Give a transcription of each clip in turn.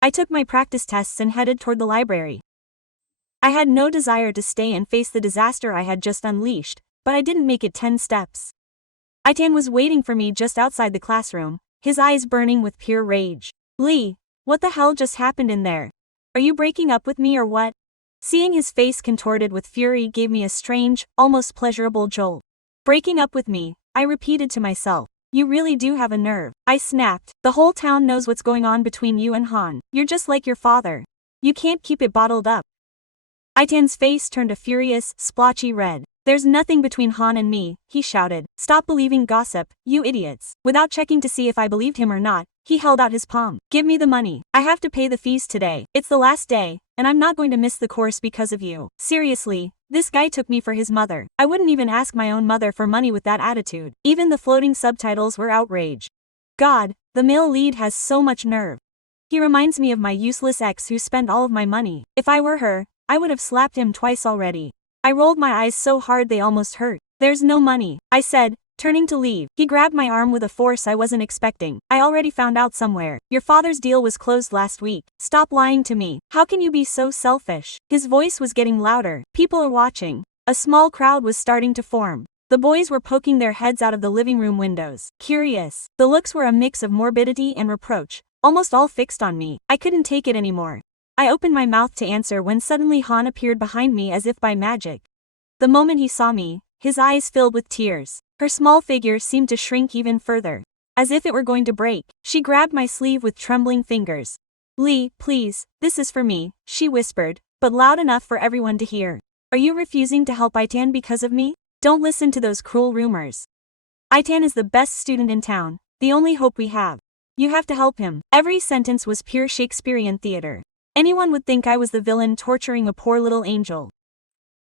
I took my practice tests and headed toward the library. I had no desire to stay and face the disaster I had just unleashed, but I didn't make it 10 steps. Aitan was waiting for me just outside the classroom, his eyes burning with pure rage. Lee, what the hell just happened in there? Are you breaking up with me or what? Seeing his face contorted with fury gave me a strange, almost pleasurable jolt. Breaking up with me, I repeated to myself. You really do have a nerve. I snapped. The whole town knows what's going on between you and Han. You're just like your father. You can't keep it bottled up. Aitan's face turned a furious, splotchy red. There's nothing between Han and me, he shouted. Stop believing gossip, you idiots. Without checking to see if I believed him or not, he held out his palm. Give me the money. I have to pay the fees today. It's the last day, and I'm not going to miss the course because of you. Seriously, this guy took me for his mother. I wouldn't even ask my own mother for money with that attitude. Even the floating subtitles were outraged. God, the male lead has so much nerve. He reminds me of my useless ex who spent all of my money. If I were her, I would have slapped him twice already. I rolled my eyes so hard they almost hurt. There's no money, I said, turning to leave. He grabbed my arm with a force I wasn't expecting. I already found out somewhere. Your father's deal was closed last week. Stop lying to me. How can you be so selfish? His voice was getting louder. People are watching. A small crowd was starting to form. The boys were poking their heads out of the living room windows, curious. The looks were a mix of morbidity and reproach, almost all fixed on me. I couldn't take it anymore. I opened my mouth to answer when suddenly Han appeared behind me as if by magic. The moment he saw me, his eyes filled with tears. Her small figure seemed to shrink even further, as if it were going to break. She grabbed my sleeve with trembling fingers. Lee, please, this is for me, she whispered, but loud enough for everyone to hear. Are you refusing to help Aitan because of me? Don't listen to those cruel rumors. Aitan is the best student in town, the only hope we have. You have to help him. Every sentence was pure Shakespearean theater. Anyone would think I was the villain torturing a poor little angel.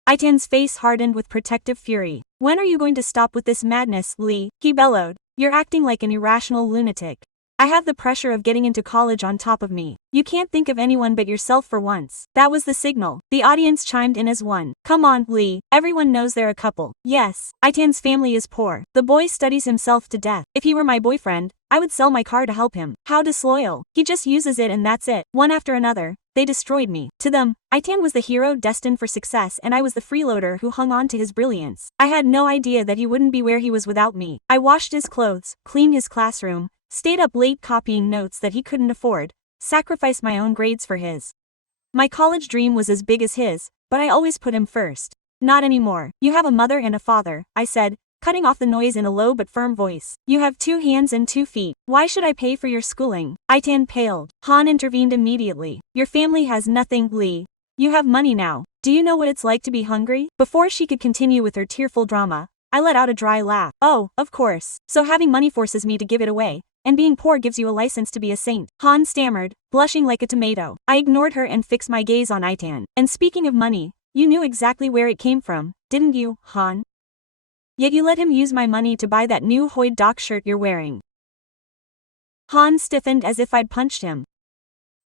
Aitan's face hardened with protective fury. When are you going to stop with this madness, Lee? He bellowed. You're acting like an irrational lunatic. I have the pressure of getting into college on top of me. You can't think of anyone but yourself for once. That was the signal. The audience chimed in as one. Come on, Lee. Everyone knows they're a couple. Yes, Aitan's family is poor. The boy studies himself to death. If he were my boyfriend, I would sell my car to help him. How disloyal. He just uses it and that's it. One after another, they destroyed me. To them, Aitan was the hero destined for success and I was the freeloader who hung on to his brilliance. I had no idea that he wouldn't be where he was without me. I washed his clothes, cleaned his classroom, stayed up late copying notes that he couldn't afford, sacrificed my own grades for his. My college dream was as big as his, but I always put him first. Not anymore. You have a mother and a father, I said, cutting off the noise in a low but firm voice. You have 2 hands and 2 feet. Why should I pay for your schooling? Aitan paled. Han intervened immediately. Your family has nothing, Lee. You have money now. Do you know what it's like to be hungry? Before she could continue with her tearful drama, I let out a dry laugh. Oh, of course. So having money forces me to give it away, and being poor gives you a license to be a saint. Han stammered, blushing like a tomato. I ignored her and fixed my gaze on Aitan. And speaking of money, you knew exactly where it came from, didn't you, Han? Yet you let him use my money to buy that new Hoid Doc shirt you're wearing. Han stiffened as if I'd punched him.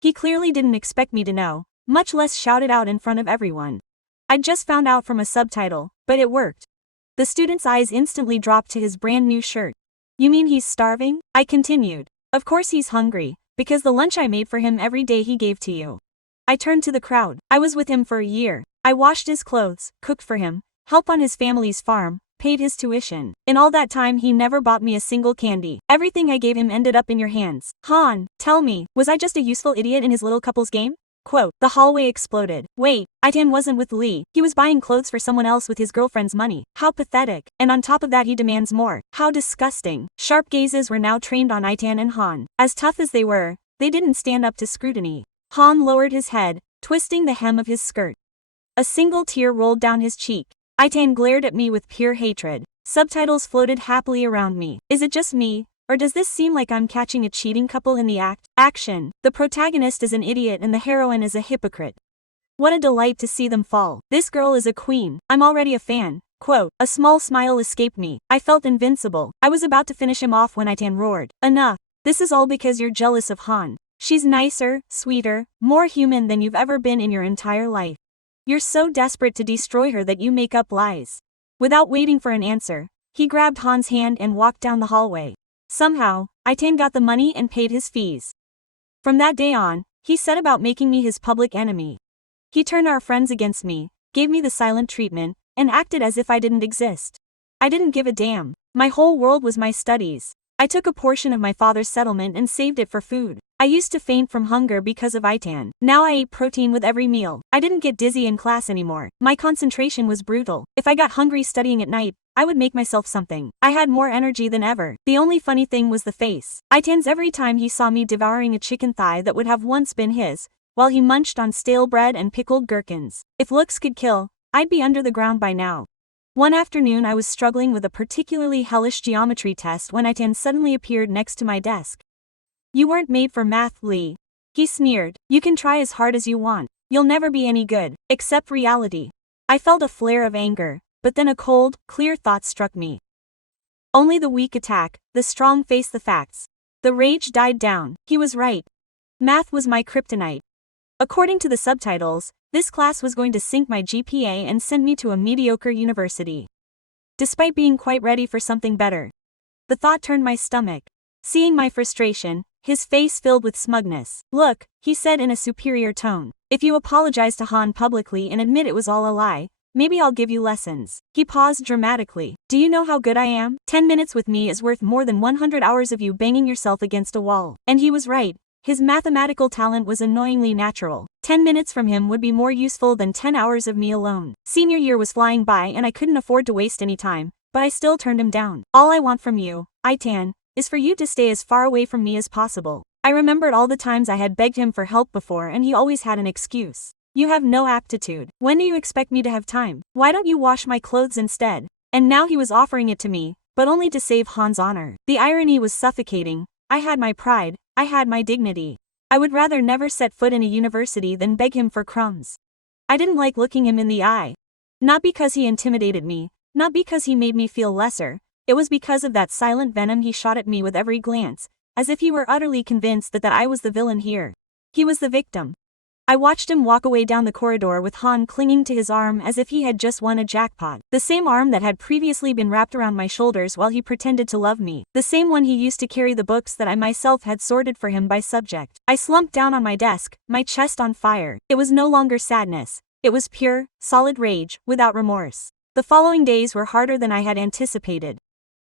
He clearly didn't expect me to know, much less shout it out in front of everyone. I'd just found out from a subtitle, but it worked. The student's eyes instantly dropped to his brand new shirt. You mean he's starving? I continued. Of course he's hungry, because the lunch I made for him every day he gave to you. I turned to the crowd. I was with him for a year. I washed his clothes, cooked for him, helped on his family's farm, paid his tuition. In all that time he never bought me a single candy. Everything I gave him ended up in your hands. Han, tell me, was I just a useful idiot in his little couple's game? Quote, the hallway exploded. Wait, Aitan wasn't with Lee. He was buying clothes for someone else with his girlfriend's money. How pathetic. And on top of that he demands more. How disgusting. Sharp gazes were now trained on Aitan and Han. As tough as they were, they didn't stand up to scrutiny. Han lowered his head, twisting the hem of his skirt. A single tear rolled down his cheek. Aitan glared at me with pure hatred. Subtitles floated happily around me. Is it just me, or does this seem like I'm catching a cheating couple in the act? Action. The protagonist is an idiot and the heroine is a hypocrite. What a delight to see them fall. This girl is a queen. I'm already a fan. Quote, a small smile escaped me. I felt invincible. I was about to finish him off when Aitan roared. Enough. This is all because you're jealous of Han. She's nicer, sweeter, more human than you've ever been in your entire life. You're so desperate to destroy her that you make up lies. Without waiting for an answer, he grabbed Han's hand and walked down the hallway. Somehow, Aitan got the money and paid his fees. From that day on, he said about making me his public enemy. He turned our friends against me, gave me the silent treatment, and acted as if I didn't exist. I didn't give a damn. My whole world was my studies. I took a portion of my father's settlement and saved it for food. I used to faint from hunger because of ITAN. Now I ate protein with every meal. I didn't get dizzy in class anymore. My concentration was brutal. If I got hungry studying at night, I would make myself something. I had more energy than ever. The only funny thing was the face. ITAN's every time he saw me devouring a chicken thigh that would have once been his, while he munched on stale bread and pickled gherkins. If looks could kill, I'd be under the ground by now. One afternoon I was struggling with a particularly hellish geometry test when ITAN suddenly appeared next to my desk. "You weren't made for math, Lee," he sneered. "You can try as hard as you want. You'll never be any good. Accept reality." I felt a flare of anger, but then a cold, clear thought struck me. Only the weak attack, the strong face the facts. The rage died down. He was right. Math was my kryptonite. According to the subtitles, this class was going to sink my GPA and send me to a mediocre university. Despite being quite ready for something better, the thought turned my stomach. Seeing my frustration, his face filled with smugness. "Look," he said in a superior tone. "If you apologize to Han publicly and admit it was all a lie, maybe I'll give you lessons." He paused dramatically. "Do you know how good I am? 10 minutes with me is worth more than 100 hours of you banging yourself against a wall." And he was right. His mathematical talent was annoyingly natural. 10 minutes from him would be more useful than 10 hours of me alone. Senior year was flying by and I couldn't afford to waste any time, but I still turned him down. "All I want from you, ITAN, is for you to stay as far away from me as possible." I remembered all the times I had begged him for help before and he always had an excuse. "You have no aptitude. When do you expect me to have time? Why don't you wash my clothes instead?" And now he was offering it to me, but only to save Han's honor. The irony was suffocating. I had my pride, I had my dignity. I would rather never set foot in a university than beg him for crumbs. I didn't like looking him in the eye. Not because he intimidated me, not because he made me feel lesser, it was because of that silent venom he shot at me with every glance, as if he were utterly convinced that I was the villain here. He was the victim. I watched him walk away down the corridor with Han clinging to his arm as if he had just won a jackpot. The same arm that had previously been wrapped around my shoulders while he pretended to love me. The same one he used to carry the books that I myself had sorted for him by subject. I slumped down on my desk, my chest on fire. It was no longer sadness. It was pure, solid rage, without remorse. The following days were harder than I had anticipated.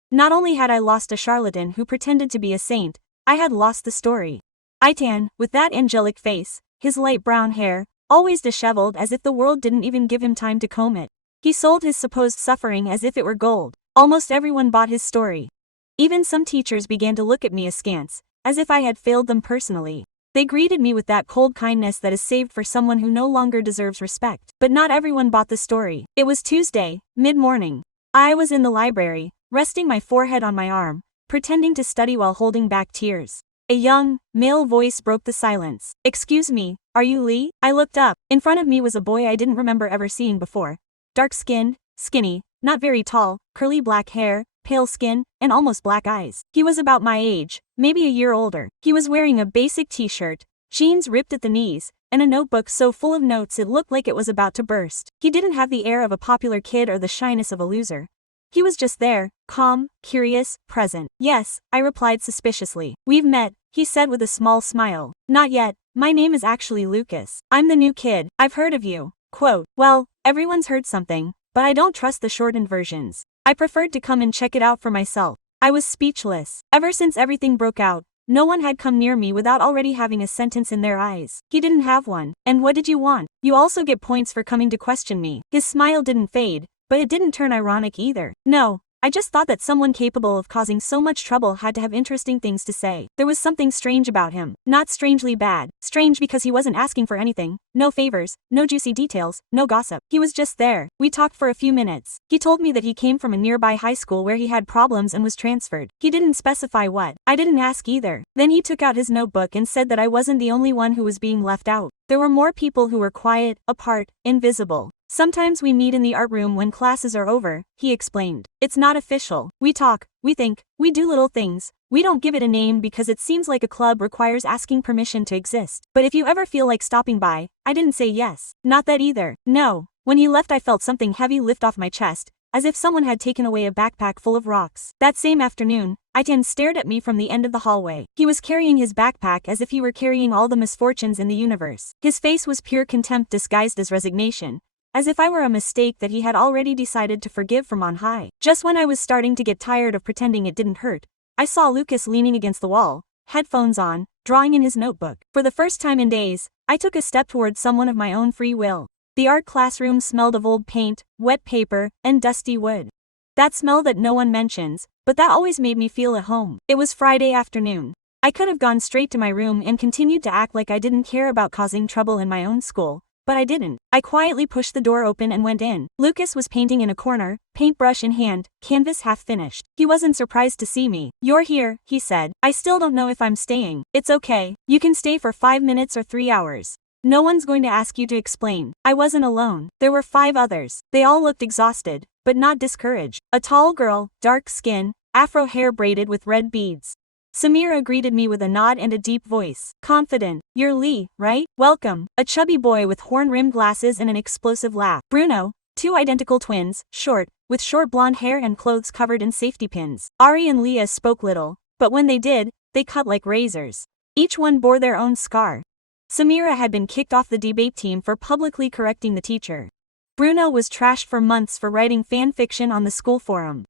Not only had I lost a charlatan who pretended to be a saint, I had lost the story. ITAN, with that angelic face, his light brown hair, always disheveled as if the world didn't even give him time to comb it. He sold his supposed suffering as if it were gold. Almost everyone bought his story. Even some teachers began to look at me askance, as if I had failed them personally. They greeted me with that cold kindness that is saved for someone who no longer deserves respect. But not everyone bought the story. It was Tuesday, mid-morning. I was in the library, resting my forehead on my arm, pretending to study while holding back tears. A young, male voice broke the silence. "Excuse me, are you Lee?" I looked up. In front of me was a boy I didn't remember ever seeing before. Dark-skinned, skinny, not very tall, curly black hair, pale skin, and almost black eyes. He was about my age, maybe a year older. He was wearing a basic t-shirt, jeans ripped at the knees, and a notebook so full of notes it looked like it was about to burst. He didn't have the air of a popular kid or the shyness of a loser. He was just there, calm, curious, present. "Yes," I replied suspiciously. "We've met," he said with a small smile. "Not yet, my name is actually Lucas. I'm the new kid, I've heard of you." Quote, "Well, everyone's heard something, but I don't trust the shortened versions. I preferred to come and check it out for myself." I was speechless. Ever since everything broke out, no one had come near me without already having a sentence in their eyes. He didn't have one. "And what did you want? You also get points for coming to question me." His smile didn't fade, but it didn't turn ironic either. "No, I just thought that someone capable of causing so much trouble had to have interesting things to say." There was something strange about him. Not strangely bad. Strange because he wasn't asking for anything. No favors, no juicy details, no gossip. He was just there. We talked for a few minutes. He told me that he came from a nearby high school where he had problems and was transferred. He didn't specify what. I didn't ask either. Then he took out his notebook and said that I wasn't the only one who was being left out. There were more people who were quiet, apart, invisible. "Sometimes we meet in the art room when classes are over," he explained. "It's not official. We talk, we think, we do little things. We don't give it a name because it seems like a club requires asking permission to exist. But if you ever feel like stopping by," I didn't say yes. Not that either. No. When he left I felt something heavy lift off my chest, as if someone had taken away a backpack full of rocks. That same afternoon, Aitan stared at me from the end of the hallway. He was carrying his backpack as if he were carrying all the misfortunes in the universe. His face was pure contempt disguised as resignation, as if I were a mistake that he had already decided to forgive from on high. Just when I was starting to get tired of pretending it didn't hurt, I saw Lucas leaning against the wall, headphones on, drawing in his notebook. For the first time in days, I took a step toward someone of my own free will. The art classroom smelled of old paint, wet paper, and dusty wood. That smell that no one mentions, but that always made me feel at home. It was Friday afternoon. I could have gone straight to my room and continued to act like I didn't care about causing trouble in my own school, but I didn't. I quietly pushed the door open and went in. Lucas was painting in a corner, paintbrush in hand, canvas half finished. He wasn't surprised to see me. "You're here," he said. "I still don't know if I'm staying." "It's okay. You can stay for 5 minutes or 3 hours. No one's going to ask you to explain." I wasn't alone. There were 5 others. They all looked exhausted, but not discouraged. A tall girl, dark skin, afro hair braided with red beads. Samira greeted me with a nod and a deep voice. Confident. "You're Lee, right? Welcome." A chubby boy with horn-rimmed glasses and an explosive laugh. Bruno. 2 identical twins, short, with short blonde hair and clothes covered in safety pins. Ari and Leah spoke little, but when they did, they cut like razors. Each one bore their own scar. Samira had been kicked off the debate team for publicly correcting the teacher. Bruno was trashed for months for writing fan fiction on the school forum.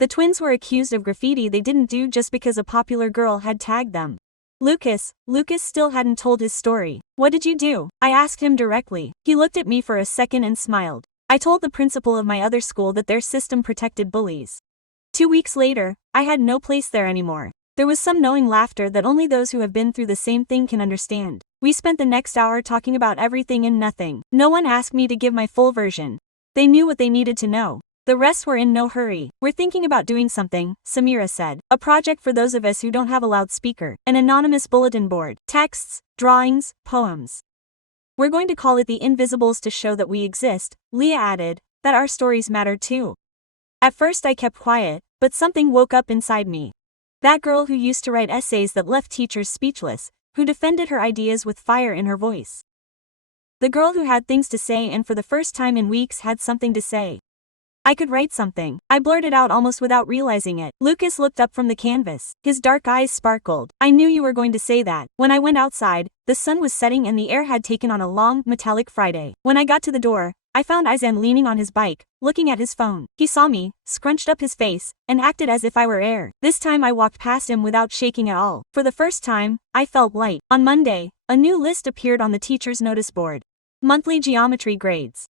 The twins were accused of graffiti they didn't do just because a popular girl had tagged them. Lucas still hadn't told his story. "What did you do?" I asked him directly. He looked at me for a second and smiled. "I told the principal of my other school that their system protected bullies." 2 weeks later, I had no place there anymore. There was some knowing laughter that only those who have been through the same thing can understand. We spent the next hour talking about everything and nothing. No one asked me to give my full version. They knew what they needed to know. The rest were in no hurry. "We're thinking about doing something," Samira said. "A project for those of us who don't have a loudspeaker. An anonymous bulletin board. Texts, drawings, poems. We're going to call it the Invisibles to show that we exist." Leah added, "that our stories matter too." At first I kept quiet, but something woke up inside me. That girl who used to write essays that left teachers speechless, who defended her ideas with fire in her voice. The girl who had things to say and for the first time in weeks had something to say. I could write something. I blurted out almost without realizing it. Lucas looked up from the canvas. His dark eyes sparkled. "I knew you were going to say that." When I went outside, the sun was setting and the air had taken on a long, metallic Friday. When I got to the door, I found Izan leaning on his bike, looking at his phone. He saw me, scrunched up his face, and acted as if I were air. This time I walked past him without shaking at all. For the first time, I felt light. On Monday, a new list appeared on the teacher's notice board. Monthly geometry grades.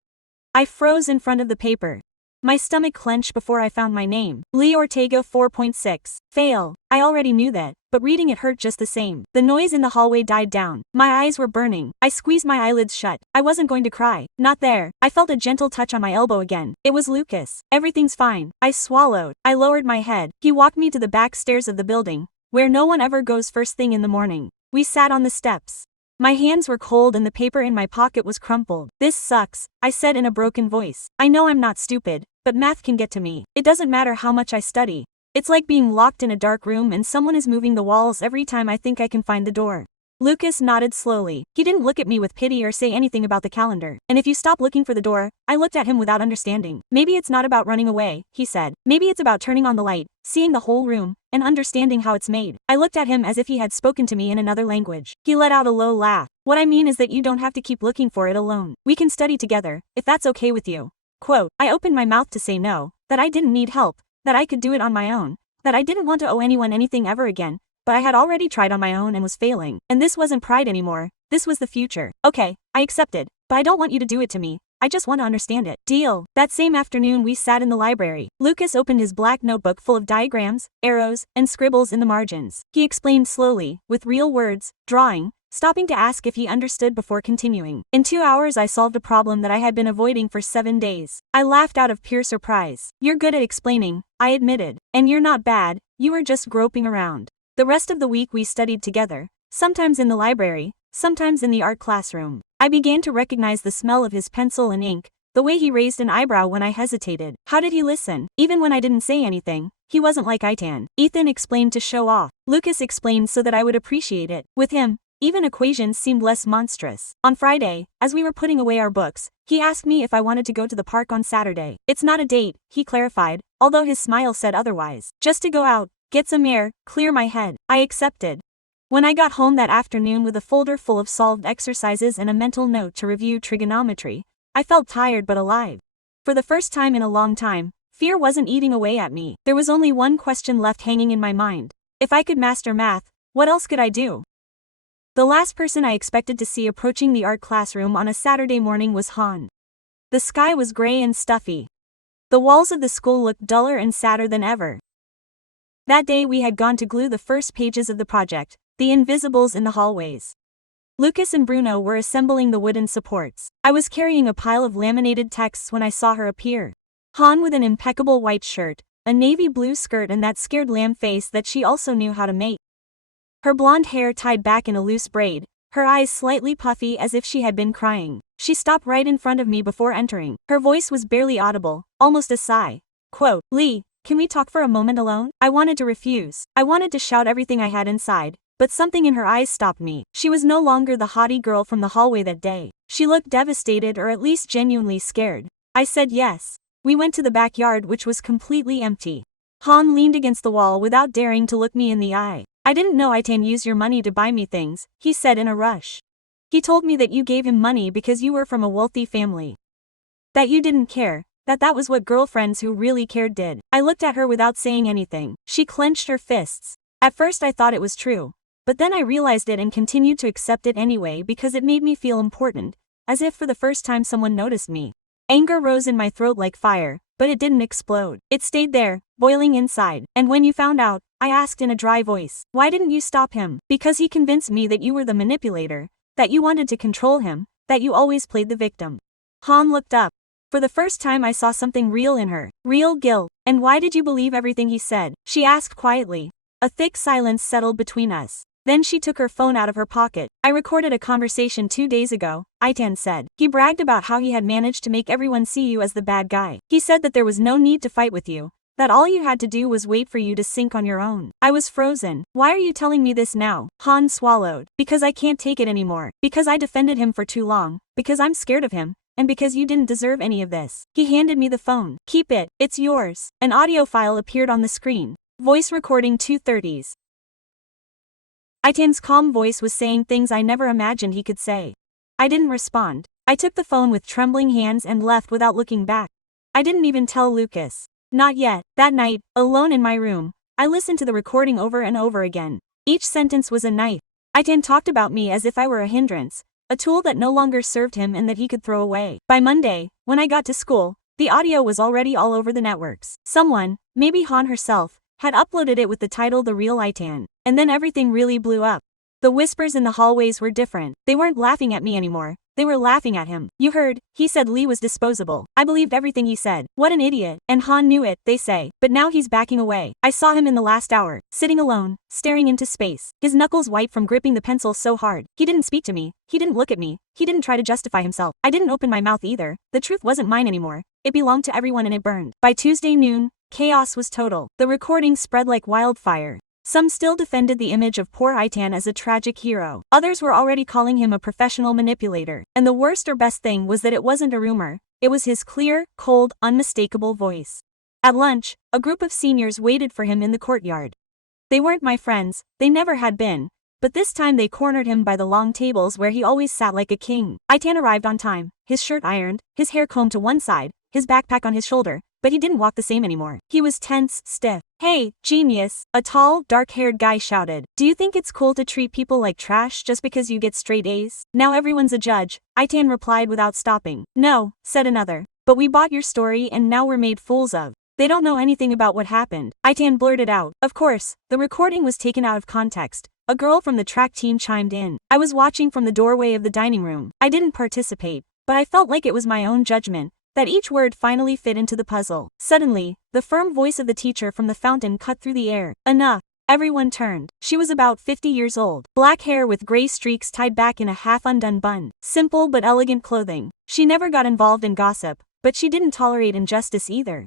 I froze in front of the paper. My stomach clenched before I found my name. Lee Ortega 4.6. Fail. I already knew that, but reading it hurt just the same. The noise in the hallway died down. My eyes were burning. I squeezed my eyelids shut. I wasn't going to cry. Not there. I felt a gentle touch on my elbow again. It was Lucas. "Everything's fine." I swallowed. I lowered my head. He walked me to the back stairs of the building, where no one ever goes first thing in the morning. We sat on the steps. My hands were cold and the paper in my pocket was crumpled. "This sucks," I said in a broken voice. "I know I'm not stupid, but math can get to me. It doesn't matter how much I study. It's like being locked in a dark room and someone is moving the walls every time I think I can find the door." Lucas nodded slowly. He didn't look at me with pity or say anything about the calendar. "And if you stop looking for the door," I looked at him without understanding. "Maybe it's not about running away," he said. "Maybe it's about turning on the light, seeing the whole room, and understanding how it's made." I looked at him as if he had spoken to me in another language. He let out a low laugh. "What I mean is that you don't have to keep looking for it alone. We can study together, if that's okay with you." Quote, I opened my mouth to say no, that I didn't need help, that I could do it on my own, that I didn't want to owe anyone anything ever again, but I had already tried on my own and was failing. And this wasn't pride anymore, this was the future. "Okay, I accepted, but I don't want you to do it to me. I just want to understand it." "Deal." That same afternoon we sat in the library. Lucas opened his black notebook full of diagrams, arrows, and scribbles in the margins. He explained slowly, with real words, drawing, stopping to ask if he understood before continuing. In 2 hours I solved a problem that I had been avoiding for 7 days. I laughed out of pure surprise. "You're good at explaining," I admitted. "And you're not bad, you were just groping around." The rest of the week we studied together, sometimes in the library, sometimes in the art classroom. I began to recognize the smell of his pencil and ink, the way he raised an eyebrow when I hesitated. How did he listen? Even when I didn't say anything, he wasn't like Aitan. Ethan explained to show off. Lucas explained so that I would appreciate it. With him, even equations seemed less monstrous. On Friday, as we were putting away our books, he asked me if I wanted to go to the park on Saturday. "It's not a date," he clarified, although his smile said otherwise. "Just to go out, get some air, clear my head. I accepted. When I got home that afternoon with a folder full of solved exercises and a mental note to review trigonometry, I felt tired but alive. For the first time in a long time, fear wasn't eating away at me. There was only one question left hanging in my mind. If I could master math, what else could I do? The last person I expected to see approaching the art classroom on a Saturday morning was Han. The sky was gray and stuffy. The walls of the school looked duller and sadder than ever. That day we had gone to glue the first pages of the project, The Invisibles in the hallways. Lucas and Bruno were assembling the wooden supports. I was carrying a pile of laminated texts when I saw her appear. Han with an impeccable white shirt, a navy blue skirt and that scared lamb face that she also knew how to make. Her blonde hair tied back in a loose braid, her eyes slightly puffy as if she had been crying. She stopped right in front of me before entering. Her voice was barely audible, almost a sigh. Quote, "Lee, can we talk for a moment alone?" I wanted to refuse. I wanted to shout everything I had inside, but something in her eyes stopped me. She was no longer the haughty girl from the hallway that day. She looked devastated or at least genuinely scared. I said yes. We went to the backyard which was completely empty. Han leaned against the wall without daring to look me in the eye. "I didn't know I can use your money to buy me things," he said in a rush. "He told me that you gave him money because you were from a wealthy family. That you didn't care, that was what girlfriends who really cared did." I looked at her without saying anything. She clenched her fists. At first I thought it was true. But then I realized it and continued to accept it anyway because it made me feel important, as if for the first time someone noticed me. Anger rose in my throat like fire, but it didn't explode. It stayed there, boiling inside. "And when you found out," I asked in a dry voice, "why didn't you stop him?" "Because he convinced me that you were the manipulator, that you wanted to control him, that you always played the victim." Han looked up. For the first time I saw something real in her, real guilt. "And why did you believe everything he said?" she asked quietly. A thick silence settled between us. Then she took her phone out of her pocket. "I recorded a conversation 2 days ago," Aitan said. "He bragged about how he had managed to make everyone see you as the bad guy. He said that there was no need to fight with you, that all you had to do was wait for you to sink on your own." I was frozen. "Why are you telling me this now?" Han swallowed. "Because I can't take it anymore. Because I defended him for too long. Because I'm scared of him. And because you didn't deserve any of this." He handed me the phone. "Keep it, it's yours." An audio file appeared on the screen. Voice recording 230s. Aitan's calm voice was saying things I never imagined he could say. I didn't respond. I took the phone with trembling hands and left without looking back. I didn't even tell Lucas. Not yet. That night, alone in my room, I listened to the recording over and over again. Each sentence was a knife. Aitan talked about me as if I were a hindrance, a tool that no longer served him and that he could throw away. By Monday, when I got to school, the audio was already all over the networks. Someone, maybe Han herself, had uploaded it with the title The Real Aitan. And then everything really blew up. The whispers in the hallways were different. They weren't laughing at me anymore. They were laughing at him. "You heard, he said Lee was disposable." I believed everything he said. What an idiot. And Han knew it, they say. But now he's backing away. I saw him in the last hour, sitting alone, staring into space. His knuckles white from gripping the pencil so hard. He didn't speak to me. He didn't look at me. He didn't try to justify himself. I didn't open my mouth either. The truth wasn't mine anymore. It belonged to everyone and it burned. By Tuesday noon, chaos was total. The recording spread like wildfire. Some still defended the image of poor Aitan as a tragic hero. Others were already calling him a professional manipulator. And the worst or best thing was that it wasn't a rumor. It was his clear, cold, unmistakable voice. At lunch, a group of seniors waited for him in the courtyard. They weren't my friends, they never had been. But this time they cornered him by the long tables where he always sat like a king. Aitan arrived on time, his shirt ironed, his hair combed to one side, his backpack on his shoulder, but he didn't walk the same anymore. He was tense, stiff. "Hey, genius," a tall, dark-haired guy shouted. "Do you think it's cool to treat people like trash just because you get straight A's? Now everyone's a judge," Aitan replied without stopping. "No," said another. "But we bought your story and now we're made fools of. They don't know anything about what happened." Aitan blurted out. Of course, the recording was taken out of context. A girl from the track team chimed in. I was watching from the doorway of the dining room. I didn't participate, but I felt like it was my own judgment, that each word finally fit into the puzzle. Suddenly, the firm voice of the teacher from the fountain cut through the air. "Enough." Everyone turned. She was about 50 years old. Black hair with gray streaks tied back in a half-undone bun. Simple but elegant clothing. She never got involved in gossip, but she didn't tolerate injustice either.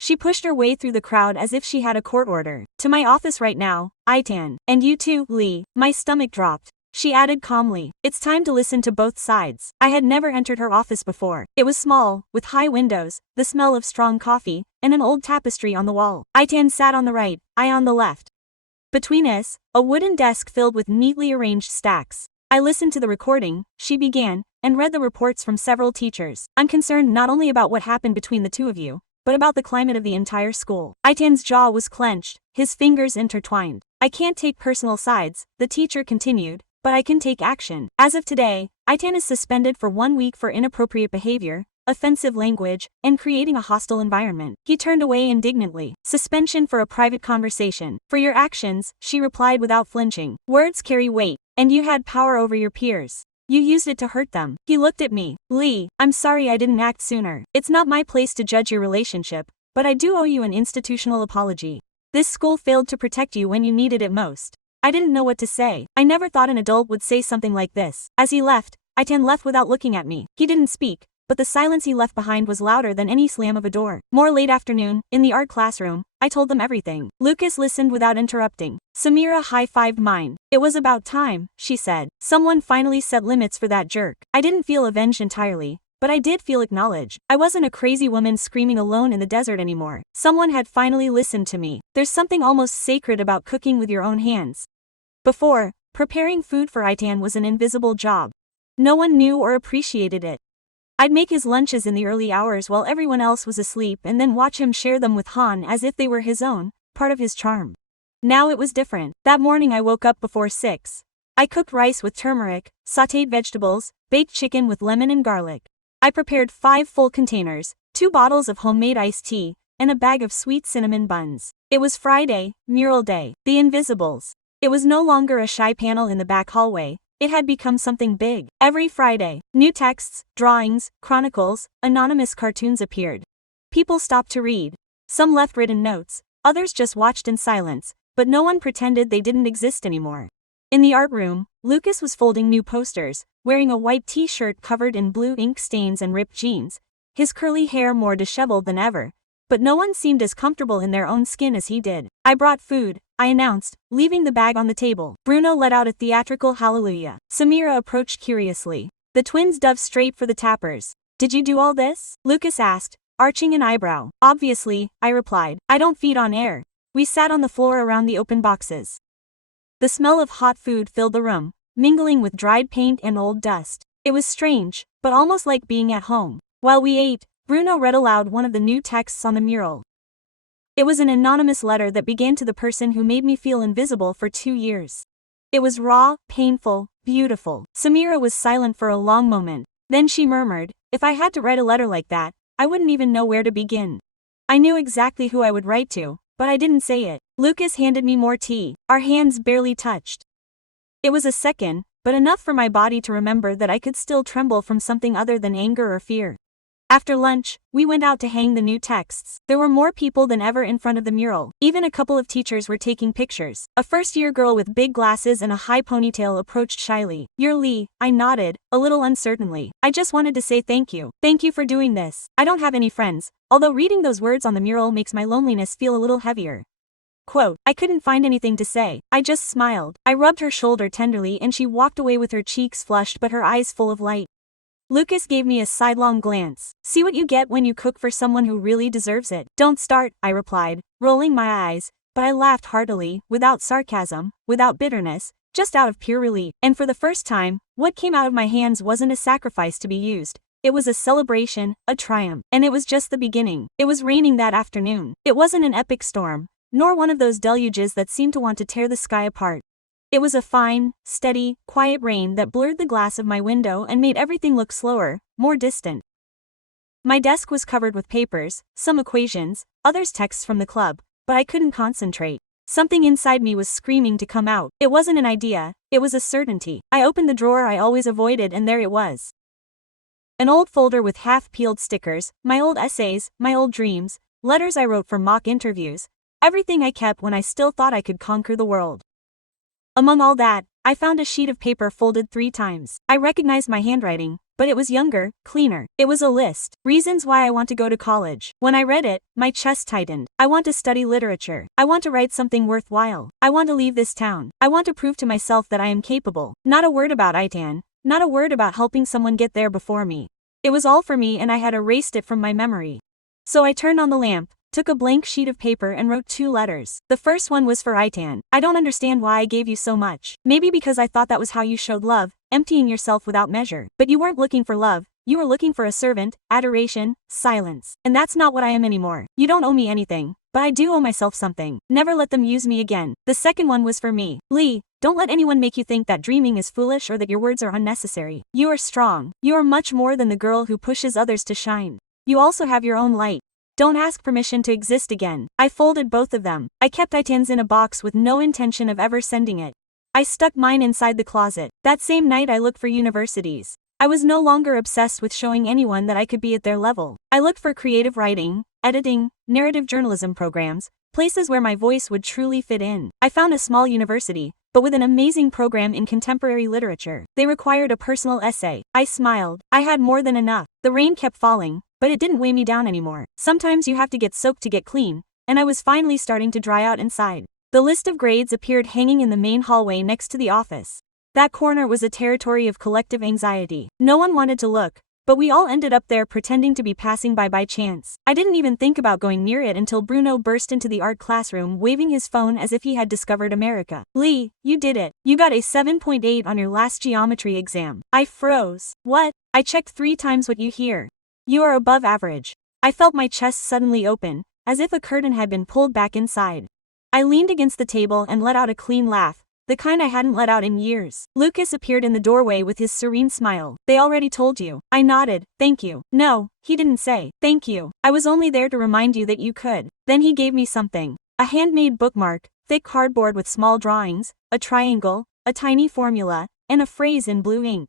She pushed her way through the crowd as if she had a court order. "To my office right now, Aitan. And you too, Lee." My stomach dropped. she added calmly. It's time to listen to both sides. I had never entered her office before. It was small, with high windows, the smell of strong coffee, and an old tapestry on the wall. Aitan sat on the right, I on the left. Between us, a wooden desk filled with neatly arranged stacks. I listened to the recording, she began, and read the reports from several teachers. I'm concerned not only about what happened between the two of you, but about the climate of the entire school. Aitan's jaw was clenched, his fingers intertwined. I can't take personal sides, the teacher continued, but I can take action. As of today, Aitan is suspended for 1 week for inappropriate behavior, offensive language, and creating a hostile environment. He turned away indignantly. Suspension for a private conversation. For your actions, she replied without flinching. Words carry weight, and you had power over your peers. You used it to hurt them. He looked at me. Lee, I'm sorry I didn't act sooner. It's not my place to judge your relationship, but I do owe you an institutional apology. This school failed to protect you when you needed it most. I didn't know what to say. I never thought an adult would say something like this. As he left, Aitan left without looking at me. He didn't speak, but the silence he left behind was louder than any slam of a door. More late afternoon, in the art classroom, I told them everything. Lucas listened without interrupting. Samira high-fived mine. It was about time, she said. Someone finally set limits for that jerk. I didn't feel avenged entirely, but I did feel acknowledged. I wasn't a crazy woman screaming alone in the desert anymore. Someone had finally listened to me. There's something almost sacred about cooking with your own hands. Before, preparing food for Aitan was an invisible job. No one knew or appreciated it. I'd make his lunches in the early hours while everyone else was asleep and then watch him share them with Han as if they were his own, part of his charm. Now it was different. That morning I woke up before 6. I cooked rice with turmeric, sautéed vegetables, baked chicken with lemon and garlic. I prepared 5 full containers, 2 bottles of homemade iced tea, and a bag of sweet cinnamon buns. It was Friday, mural day. The Invisibles. It was no longer a shy panel in the back hallway. It had become something big. Every Friday, new texts, drawings, chronicles, anonymous cartoons appeared. People stopped to read. Some left written notes, others just watched in silence, but no one pretended they didn't exist anymore. In the art room, Lucas was folding new posters, wearing a white t-shirt covered in blue ink stains and ripped jeans, his curly hair more disheveled than ever, but no one seemed as comfortable in their own skin as he did. I brought food, I announced, leaving the bag on the table. Bruno let out a theatrical hallelujah. Samira approached curiously. The twins dove straight for the tappers. Did you do all this? Lucas asked, arching an eyebrow. Obviously, I replied. I don't feed on air. We sat on the floor around the open boxes. The smell of hot food filled the room, mingling with dried paint and old dust. It was strange, but almost like being at home. While we ate, Bruno read aloud one of the new texts on the mural. It was an anonymous letter that began to the person who made me feel invisible for 2 years. It was raw, painful, beautiful. Samira was silent for a long moment. Then she murmured, if I had to write a letter like that, I wouldn't even know where to begin. I knew exactly who I would write to, but I didn't say it. Lucas handed me more tea. Our hands barely touched. It was a second, but enough for my body to remember that I could still tremble from something other than anger or fear. After lunch, we went out to hang the new texts. There were more people than ever in front of the mural. Even a couple of teachers were taking pictures. A first-year girl with big glasses and a high ponytail approached shyly. You're Lee, I nodded, a little uncertainly. I just wanted to say thank you. Thank you for doing this. I don't have any friends, although reading those words on the mural makes my loneliness feel a little heavier. Quote, I couldn't find anything to say. I just smiled. I rubbed her shoulder tenderly and she walked away with her cheeks flushed but her eyes full of light. Lucas gave me a sidelong glance. See what you get when you cook for someone who really deserves it. Don't start, I replied, rolling my eyes, but I laughed heartily, without sarcasm, without bitterness, just out of pure relief. And for the first time, what came out of my hands wasn't a sacrifice to be used. It was a celebration, a triumph. And it was just the beginning. It was raining that afternoon. It wasn't an epic storm, nor one of those deluges that seemed to want to tear the sky apart. It was a fine, steady, quiet rain that blurred the glass of my window and made everything look slower, more distant. My desk was covered with papers, some equations, others texts from the club, but I couldn't concentrate. Something inside me was screaming to come out. It wasn't an idea, it was a certainty. I opened the drawer I always avoided and there it was. An old folder with half-peeled stickers, my old essays, my old dreams, letters I wrote for mock interviews, everything I kept when I still thought I could conquer the world. Among all that, I found a sheet of paper folded 3 times. I recognized my handwriting, but it was younger, cleaner. It was a list. Reasons why I want to go to college. When I read it, my chest tightened. I want to study literature. I want to write something worthwhile. I want to leave this town. I want to prove to myself that I am capable. Not a word about Itan. Not a word about helping someone get there before me. It was all for me and I had erased it from my memory. So I turned on the lamp, took a blank sheet of paper and wrote 2 letters. The first one was for Itan. I don't understand why I gave you so much. Maybe because I thought that was how you showed love, emptying yourself without measure. But you weren't looking for love. You were looking for a servant, adoration, silence. And that's not what I am anymore. You don't owe me anything, but I do owe myself something. Never let them use me again. The second one was for me. Lee, don't let anyone make you think that dreaming is foolish or that your words are unnecessary. You are strong. You are much more than the girl who pushes others to shine. You also have your own light. Don't ask permission to exist again. I folded both of them. I kept Itan's in a box with no intention of ever sending it. I stuck mine inside the closet. That same night I looked for universities. I was no longer obsessed with showing anyone that I could be at their level. I looked for creative writing, editing, narrative journalism programs, places where my voice would truly fit in. I found a small university, but with an amazing program in contemporary literature. They required a personal essay. I smiled. I had more than enough. The rain kept falling, but it didn't weigh me down anymore. Sometimes you have to get soaked to get clean, and I was finally starting to dry out inside. The list of grades appeared hanging in the main hallway next to the office. That corner was a territory of collective anxiety. No one wanted to look, but we all ended up there pretending to be passing by chance. I didn't even think about going near it until Bruno burst into the art classroom waving his phone as if he had discovered America. Lee, you did it. You got a 7.8 on your last geometry exam. I froze. What? I checked 3 times what you hear. You are above average. I felt my chest suddenly open, as if a curtain had been pulled back inside. I leaned against the table and let out a clean laugh, the kind I hadn't let out in years. Lucas appeared in the doorway with his serene smile. They already told you. I nodded. Thank you. No, he didn't say. Thank you. I was only there to remind you that you could. Then he gave me something. A handmade bookmark, thick cardboard with small drawings, a triangle, a tiny formula, and a phrase in blue ink.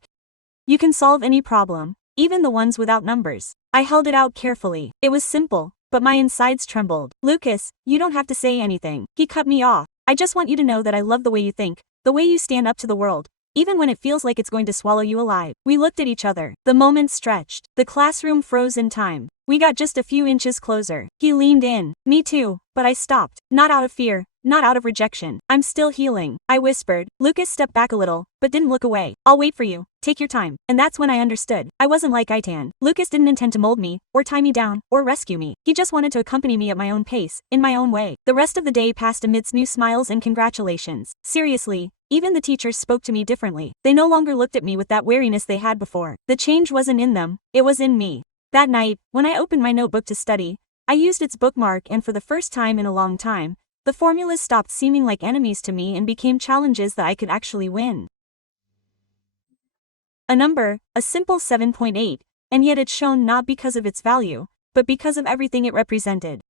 You can solve any problem, even the ones without numbers. I held it out carefully. It was simple, but my insides trembled. Lucas, you don't have to say anything. He cut me off. I just want you to know that I love the way you think, the way you stand up to the world, even when it feels like it's going to swallow you alive. We looked at each other. The moment stretched. The classroom froze in time. We got just a few inches closer. He leaned in. Me too, but I stopped. Not out of fear, not out of rejection. I'm still healing. I whispered. Lucas stepped back a little, but didn't look away. I'll wait for you. Take your time. And that's when I understood. I wasn't like Itan. Lucas didn't intend to mold me, or tie me down, or rescue me. He just wanted to accompany me at my own pace, in my own way. The rest of the day passed amidst new smiles and congratulations. Seriously, even the teachers spoke to me differently. They no longer looked at me with that wariness they had before. The change wasn't in them, it was in me. That night, when I opened my notebook to study, I used its bookmark and for the first time in a long time, the formulas stopped seeming like enemies to me and became challenges that I could actually win. A number, a simple 7.8, and yet it shone not because of its value, but because of everything it represented.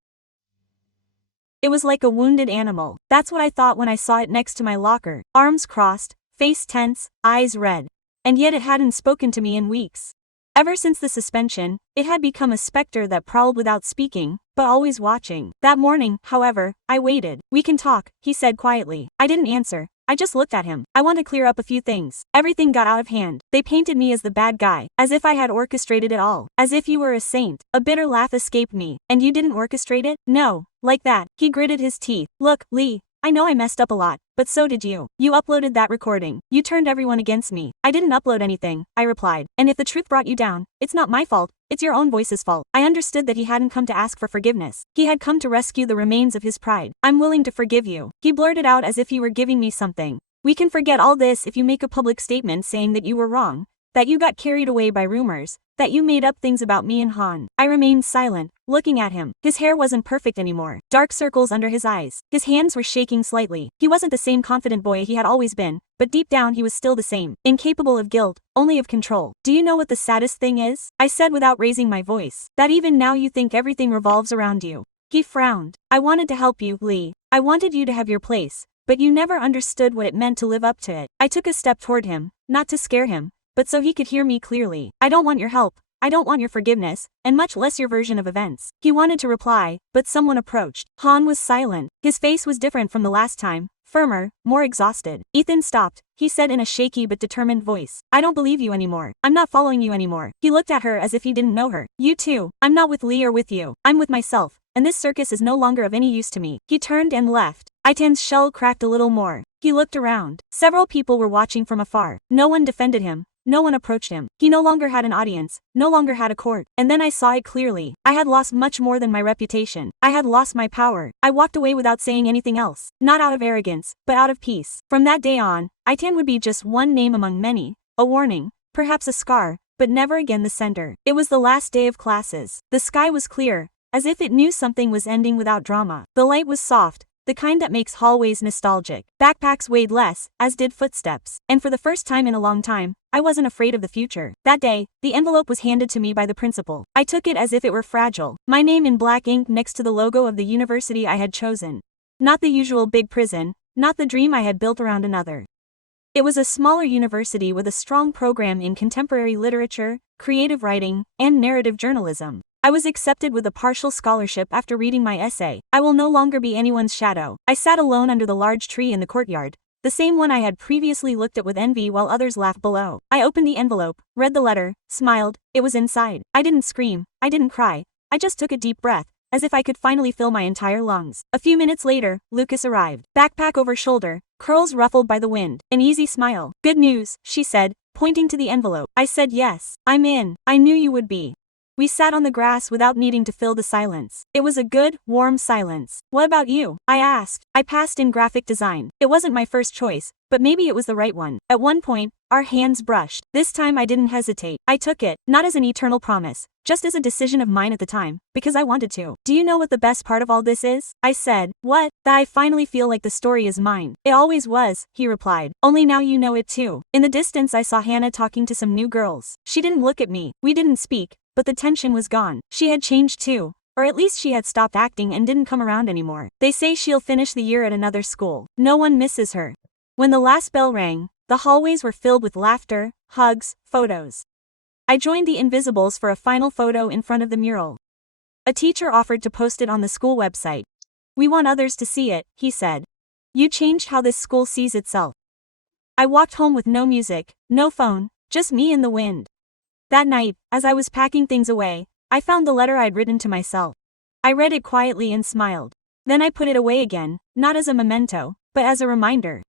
It was like a wounded animal. That's what I thought when I saw it next to my locker, arms crossed, face tense, eyes red. And yet it hadn't spoken to me in weeks. Ever since the suspension, it had become a specter that prowled without speaking, but always watching. That morning, however, I waited. We can talk, he said quietly. I didn't answer. I just looked at him. I want to clear up a few things. Everything got out of hand. They painted me as the bad guy, as if I had orchestrated it all, as if you were a saint. A bitter laugh escaped me. And you didn't orchestrate it? No. Like that. He gritted his teeth. Look, Lee, I know I messed up a lot, but so did you. You uploaded that recording. You turned everyone against me. I didn't upload anything, I replied. And if the truth brought you down, it's not my fault. It's your own voice's fault. I understood that he hadn't come to ask for forgiveness. He had come to rescue the remains of his pride. I'm willing to forgive you. He blurted out as if he were giving me something. We can forget all this if you make a public statement saying that you were wrong, that you got carried away by rumors, that you made up things about me and Han. I remained silent, looking at him. His hair wasn't perfect anymore. Dark circles under his eyes. His hands were shaking slightly. He wasn't the same confident boy he had always been, but deep down he was still the same. Incapable of guilt, only of control. Do you know what the saddest thing is? I said without raising my voice. That even now you think everything revolves around you. He frowned. I wanted to help you, Lee. I wanted you to have your place, but you never understood what it meant to live up to it. I took a step toward him, not to scare him, but so he could hear me clearly. I don't want your help. I don't want your forgiveness, and much less your version of events. He wanted to reply, but someone approached. Han was silent. His face was different from the last time, firmer, more exhausted. Ethan stopped, he said in a shaky but determined voice. I don't believe you anymore. I'm not following you anymore. He looked at her as if he didn't know her. You too. I'm not with Lee or with you. I'm with myself, and this circus is no longer of any use to me. He turned and left. Itan's shell cracked a little more. He looked around. Several people were watching from afar. No one defended him. No one approached him. He no longer had an audience, no longer had a court. And then I saw it clearly. I had lost much more than my reputation. I had lost my power. I walked away without saying anything else. Not out of arrogance, but out of peace. From that day on, Itan would be just one name among many. A warning, perhaps a scar, but never again the center. It was the last day of classes. The sky was clear, as if it knew something was ending without drama. The light was soft, the kind that makes hallways nostalgic. Backpacks weighed less, as did footsteps. And for the first time in a long time, I wasn't afraid of the future. That day, the envelope was handed to me by the principal. I took it as if it were fragile. My name in black ink next to the logo of the university I had chosen. Not the usual big prison, not the dream I had built around another. It was a smaller university with a strong program in contemporary literature, creative writing, and narrative journalism. I was accepted with a partial scholarship after reading my essay. I will no longer be anyone's shadow. I sat alone under the large tree in the courtyard, the same one I had previously looked at with envy while others laughed below. I opened the envelope, read the letter, smiled. It was inside. I didn't scream. I didn't cry. I just took a deep breath, as if I could finally fill my entire lungs. A few minutes later, Lucas arrived. Backpack over shoulder, curls ruffled by the wind. An easy smile. Good news, she said, pointing to the envelope. I said yes. I'm in. I knew you would be. We sat on the grass without needing to fill the silence. It was a good, warm silence. What about you? I asked. I passed in graphic design. It wasn't my first choice, but maybe it was the right one. At one point, our hands brushed. This time I didn't hesitate. I took it, not as an eternal promise, just as a decision of mine at the time, because I wanted to. Do you know what the best part of all this is? I said. What? That I finally feel like the story is mine. It always was, he replied. Only now you know it too. In the distance I saw Hannah talking to some new girls. She didn't look at me. We didn't speak. But the tension was gone. She had changed too. Or at least she had stopped acting and didn't come around anymore. They say she'll finish the year at another school. No one misses her. When the last bell rang, the hallways were filled with laughter, hugs, photos. I joined the Invisibles for a final photo in front of the mural. A teacher offered to post it on the school website. We want others to see it, he said. You changed how this school sees itself. I walked home with no music, no phone, just me and the wind. That night, as I was packing things away, I found the letter I'd written to myself. I read it quietly and smiled. Then I put it away again, not as a memento, but as a reminder.